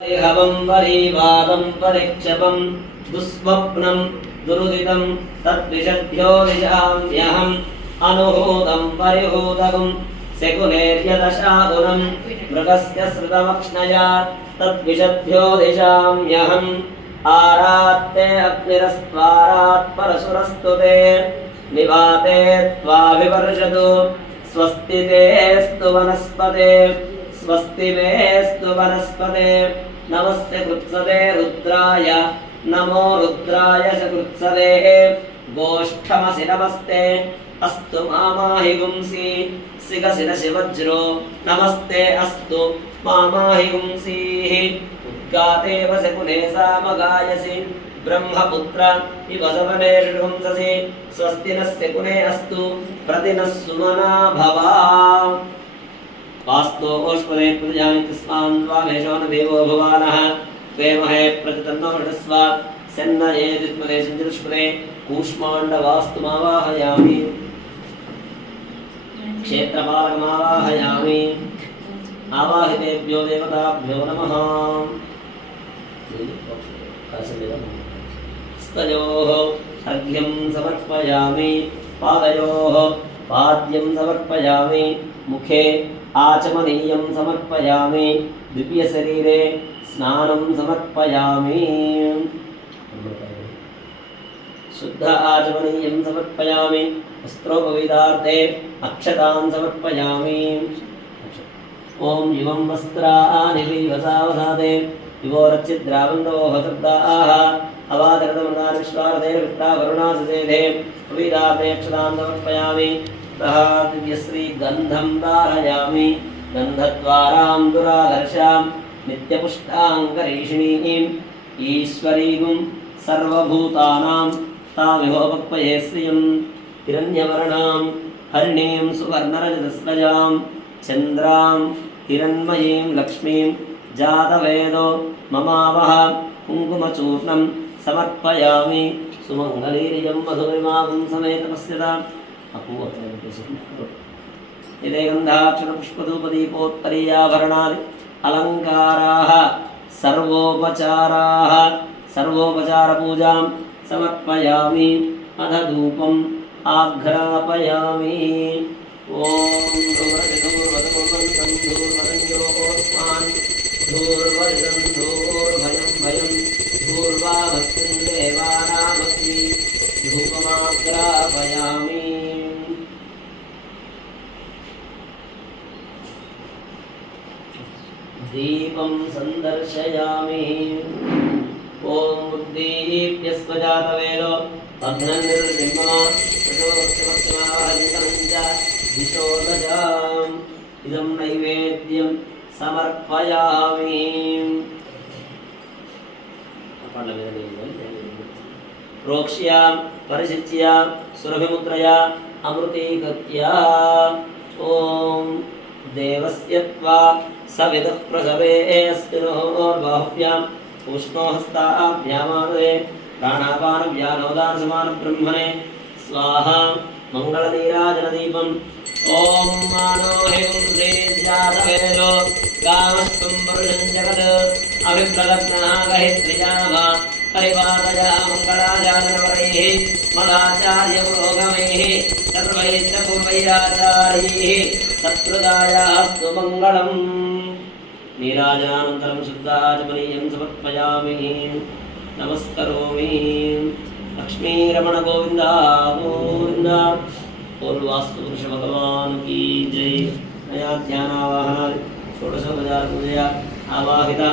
हवं वरीवादं परिक्षपं दुःस्वप्नं दुरुदितं तद्विषभ्यो दिशाम्यहम् अनुहूतं परिहूतकं शकुनेर्यदशागुणं मृगस्य श्रुतमक्ष्णया तद्विषभ्यो दिशाम्यहम् आरात्ते अग्निरस्त्वारात् परशुरस्तु ते निवाते त्वाभिवर्षतु स्वस्ति तेऽस्तु वनस्पते स्वस्ति मेऽस्तु वनस्पते नमस्ते कृत्सते रुद्राय नमो रुद्राय च कृत्सते गोष्ठमसि नमस्ते अस्तु मामाहि गुंसि सिगसिरसि वज्रो नमस्ते अस्तु मामाहि गुंसीः उद्गाते वसि पुने सामगायसि ब्रह्मपुत्र इव सवने षड्वंससि स्वस्ति नस्य पुने अस्तु प्रतिनः सुमना भवा वास्तो ओष्पदे प्रजानि तस्मान् द्वामेशो न देवो भवानः त्वेमहे प्रतितन्नो वृषस्व सेन्नये दित्मदे सञ्जलुष्पदे कूष्माण्डवास्तुमावाहयामि क्षेत्रपालकमावाहयामि आवाहितेभ्यो देवताभ्यो नमः स्तयोः अर्घ्यं समर्पयामि पादयोः पाद्यं समर्पयामि मुखे आचमनीयं समर्पयामि द्वितीयशरीरे स्नानं समर्पयामि शुद्ध आचमनीयं समर्पयामि वस्त्रोपवीतार्थे अक्षतां समर्पयामि ओम युवं वस्त्राणि विवसावधाते युवोरच्चिद्रावन्दोः शब्दाः अवादरदमनान् विश्वारदे विप्रा वरुणाससेधे पवीतार्थे अक्षतां समर्पयामि दिव्यश्री गंधं धारयामि गंधद्वारां दुरादर्शां नित्यपुष्टाङ्गरीषिणीं ईश्वरीं सर्वभूतानां तामिहोपक्वये श्रियं हिरण्यवर्णां हरिणीं सुवर्णरजतस्रजां चन्द्रां हिरण्मयीं लक्ष्मीं जातवेदो ममावह कुङ्कुमचूर्णं समर्पयामि सुमङ्गलीर्यं मधुरिमां समेतपस्यताम् इदे गन्धाक्षरपुष्पधूपदीपोत्तरीयाभरणादि अलङ्काराः सर्वोपचाराः सर्वोपचारपूजां समर्पयामि अथ धूपम् आघ्रापयामि ॐ धूर्वरिधूर्वधूर्वन्तं धूर्वरञ्जोस्मान् धूर्वरिदं धूर्भयं भयं धूर्वाभक्तिं देवानामस्मि धूपमाघ्रापयामि दीपं संदर्शयामि ओम बुद्धिप्यस्वजातवेदो अग्निर्निर्ममा प्रचोदयमत्समाहरितञ्च दिशोदजाम् इदं नैवेद्यं समर्पयामि प्रोक्ष्या परिशिच्या सुरभिमुद्रया अमृतीकृत्या ओम देवस्य त्वा सविदः प्रसवेऽस्मिनोर्बाहुभ्याम् उष्णो हस्ताभ्यामादे प्राणापानव्यानोदानसमानब्रह्मणे स्वाहा मङ्गलनीराजनदीपम् ॐ मानो हेगुंसे जातवेदो गामस्त्वं वरुणं जगत् अभिप्रदग्नागहि त्रिजानवा परिवारया मङ्गलाजानवरैः मदाचार्यपुरोगमैः सर्वैश्च पूर्वैराचार्यैः सत्कृतायास्तु मङ्गलम् नीराजनानन्तरं शुद्धाचमनीयं समर्पयामि नमस्करोमि लक्ष्मीरमण गोविन्द गोविन्द पूर्वास्तु पुरुष भगवान की जय नया ध्यानावाहन षोडशोपचार पूजया आवाहिता